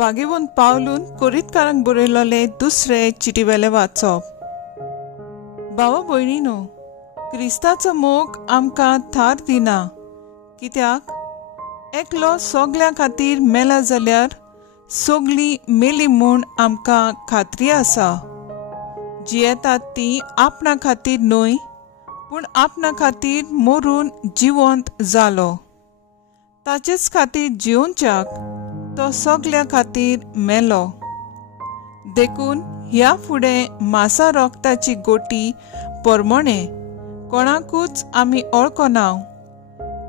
बागेवून पावलून कोरीतकारांक बरयलोले दुसरे चिटीवेले वाचप. भावा भयणीनो, क्रिस्ताचो मोग आमकां थार दिना, कित्याक एकलो सगल्या खातीर मेला जाल्यार सगळीं मेली म्हूण आमकां खात्री आसा. जियेतात ती आपणा खातीर न्हय, पूण आपणा खातीर मरून जिवंत जालो. ताचेच खातीर जिवच्याक तो सगल्या खातीर मेलो. देखून ह्या फुडें मासा रोगताची गोटी परमणे कोणाकूच आमी वळखनाव,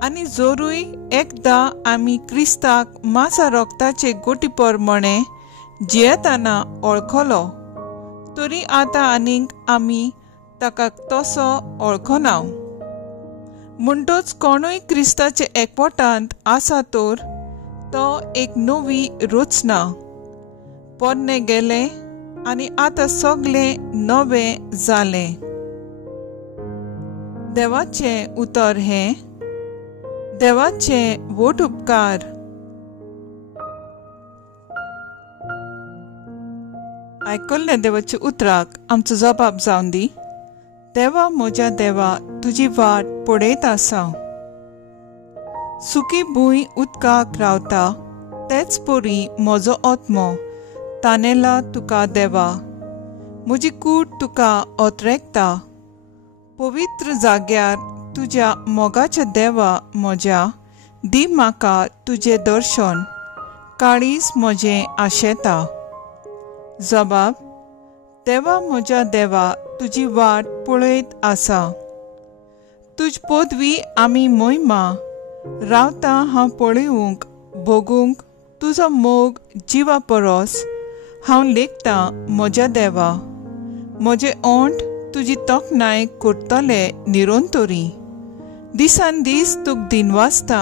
आनी जोरूय एकदां आमी क्रिस्ताक मासा रोगताचे गोटी परमणे जियेतना वळखलो, तरी आतां आनीक आमी ताका तसो वळखनाव. म्हणटच कोणूय क्रिस्ताचे एकवटांत आसा तर तो एक नवी रचना. पोरणे गेले आनी आतां सगळें नवें जालें. देवाचें उतर हें. देवाचे वोट उपकार. आयकल्ल्या देवाच्या उतराक आमचो जबाब जावन दी. देवा म्हज्या देवा, तुजी वाट पळयत आसा. सुकी भूंय उदकाक रावता, तेच परी म्हजो आत्मो तानेला तुका देवा. म्हजी कूड तुका ओतरेकता. पवित्र जाग्यार तुज्या मोगाच्या देवा म्हज्या, दी म्हाका तुजें दर्शन. काळीज म्हजें आशेता. जबाब. देवा म्हज्या देवा, तुजी वाट पळयत आसा. तुज पदवी आमी मोहिमा रावता हांव पळयूंक भोगूंक. तुजो मोग जिवा परोस हांव लेखतां म्हज्या देवा. म्हजे ओंठ तुजी तोखणाय करतले निरोंतरी. दिसान दीस तुक दिनवासता,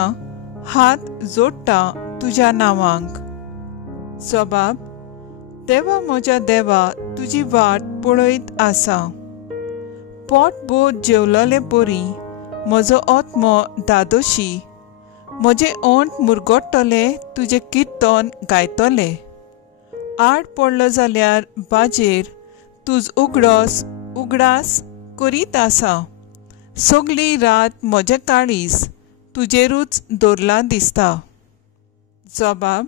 हात जोडटा तुज्या नांवांक. जबाब. देवा म्हज्या देवा, तुजी वाट पळयत आसा. पोट बोट जेवलोले परी म्हजो आत्मो दादोशी. म्हजे ओंठ मुरगोडटले तुजें किर्तन गायतले. आड पडलो जाल्यार बाजेर तुज उगडास करीत आसा. सगळी रात म्हजें काळीज तुजेरूच दवरलां दिसता. जबाब.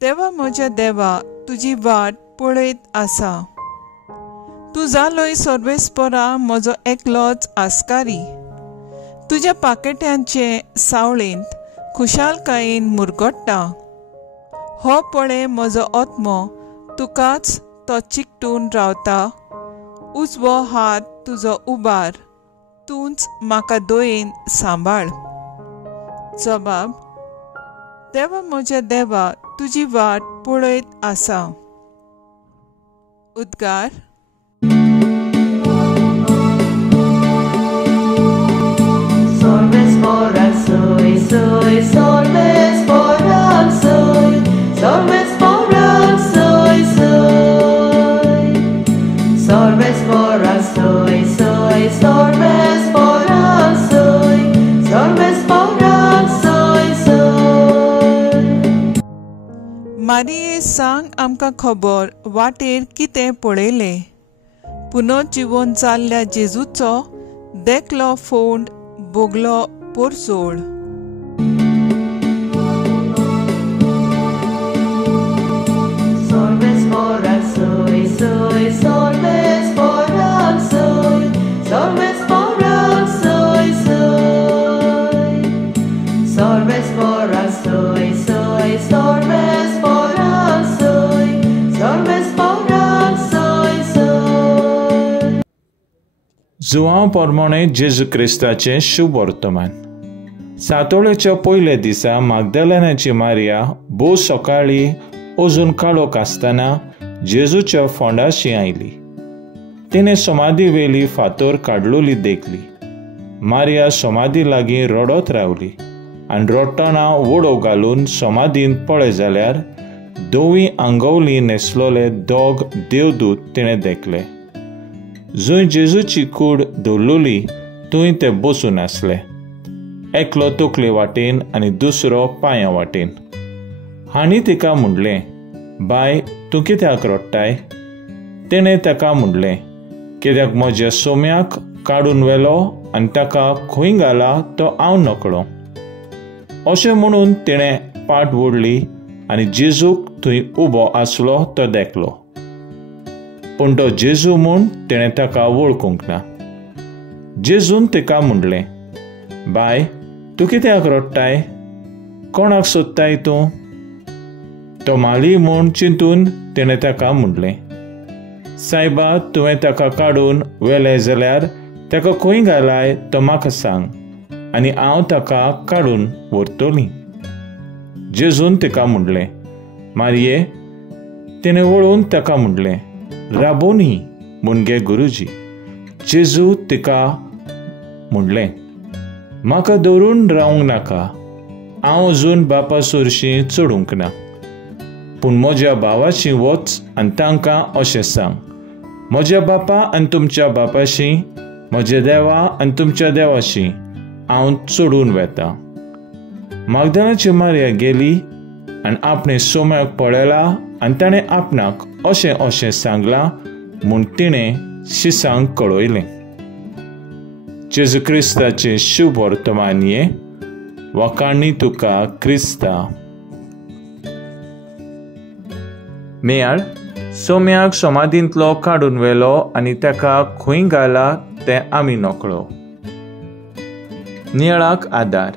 देवा म्हज्या देवा, तुजी वाट पळयत आसा. तूं जालोय सर्वेस्परा म्हजो एकलोच आस्कारी. तुज्या पाकेट्यांचे सावळेंत खुशालकायेन मुरगोडटा. हो पळय म्हजो आत्मो तुकाच तो चिकटून रावता. उजवो हात तुजो उबार, तूंच म्हाका दोयेन सांबाळ. जबाब. देवा म्हज्या देवा, तुजी वाट पळयत आसा. उद्गार. Solves foran soy, soy, solves foran soy, solves foran soy, soy. Solves foran soy, soy, solves foran soy, solves foran soy, soy. मारिये सांग आमकां खबर वाटेर कितें पळयलें. पुनर्जीवन जाल्ल्या जेजूचो देखलो फोंड बोगलो पोरसोड. Solves foran soy, soy, solves foran soy, solves foran soy, soy. Solves foran soy, soy, solves foran soy, solves foran soy, soy. João परमणे जेजू क्रिस्ताचें शुभ वर्तमान. सातोळेच्या पयले दिसा मागदलेनाची मारिया भोव सकाळी अजून काळोख आसतना जेजूच्या फोंडाशी आयली. तिणें समाधी वेली फातर काडलोली देखली. मारिया समाधी लागीं रडत रावली आनी रडटना वडो घालून समाधीन पळय जाल्यार दोवी आंगवली न्हेसलोले दोग देवदूत तिणें देखले. जंय जेजूची कूड दवरलोली थंय ते बसून आसले, एकलो तकले वाटेन आनी दुसरो पांया वाटेन. हांणी तिका म्हणलें, बाय, तूं कित्याक रडटाय? तिणें ताका म्हणलें, कित्याक म्हज्या सोम्याक काडून व्हेलो आनी ताका खंय घाला तो हांव नकळो. अशें म्हणून तिणें पाट ओडली आनी जेजूक थंय उबो आसलो तो देखलो. पूण तो जेजू म्हूण तिणें ताका वळखूंक ना. जेजून तिका म्हणलें, बाय, तूं कित्याक रडटाय? कोणाक सोदताय तूं? तो माली म्हूण चिंतून तिणें ताका म्हणलें, सायबा, तुवें ताका काडून व्हेलें जाल्यार ताका खंय घालाय तो म्हाका सांग आनी हांव ताका काडून व्हरतलीं. जेजून तिका म्हणलें, मारये. तिणें वळून ताका म्हणलें, राबोनी, मुनगे गुरुजी. जेजू तिका म्हणलें, म्हाका धरून रावंक नाका. हांव अजून बापा सुरशीं चडूंक ना. पूण म्हज्या भावाशी वच आनी तांकां अशें सांग, म्हज्या बापा आनी तुमच्या बापाशी, म्हज्या देवा आनी तुमच्या देवाशी हांव चडून वेता. मागदलाची मारया गेली आनी आपणे सोम्याक पळयला आनी ताणें आपणाक अशें अशें सांगलां म्हूण तिणें शिसांक कळयलें. जेजू क्रिस्ताचें शुभ वर्तमान हें. वखाणी तुका क्रिस्ता. मेयाळ, सोम्याक समाधींतलो काडून व्हेलो आनी ताका खंय घाला तें आमी नकळो. नियाळाक आदार.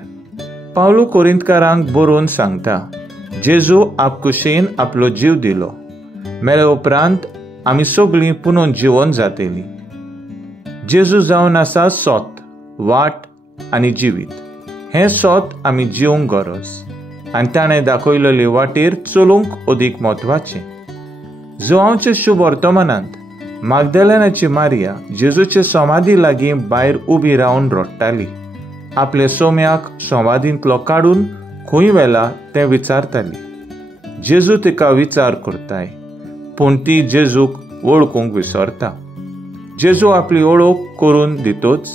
पावलू कोरिंतकारांक बरोवन सांगता, जेजू आपकुशेन आपलो जीव दिलो. मेळे उपरांत आमी सगळीं पुनून जिवन जातेलीं. जेजू जावन आसा सोत, वाट आनी जिवीत. हें सोत आमी जिवंक गरज आनी ताणें दाखयलेली वाटेर चलूंक अदीक म्हत्वाचें. जुवांवच्या शुभ वर्तमानांत मागदलेनाची मारिया जेजूचे समाधी लागीं भायर उबी रावन रडटाली. आपले सोम्याक समाधींतलो काडून खंय व्हेला तें विचारताली. जेजू तिका विचार करताय, पूण ती जेजूक वळखूंक विसरता. जेजू आपली ओळख करून दितोच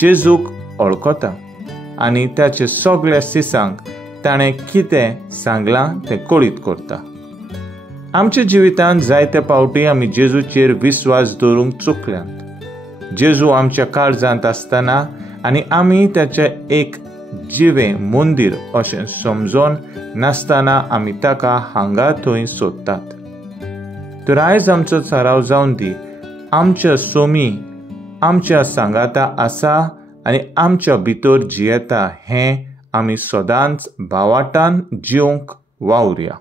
जेजूक वळखता आनी ताचे सगळ्या सिसांक ताणें कितें सांगलां तें कळीत करता. आमच्या जिवितांत जायते फावटी आमी जेजूचेर विस्वास दवरूंक चुकल्यांत. जेजू आमच्या काळजांत आसतना आनी आमी ताचें एक जिवें मंदीर अशें समजोन नासतना आमी ताका हांगा थंय सोदतात. तर आयज आमचो सराव जावन दी. आमच्या सोमी आमच्या सांगाता आसा आनी आमच्या भितर जियेता हें आमी सदांच भावाटान जिवंक वावुरया.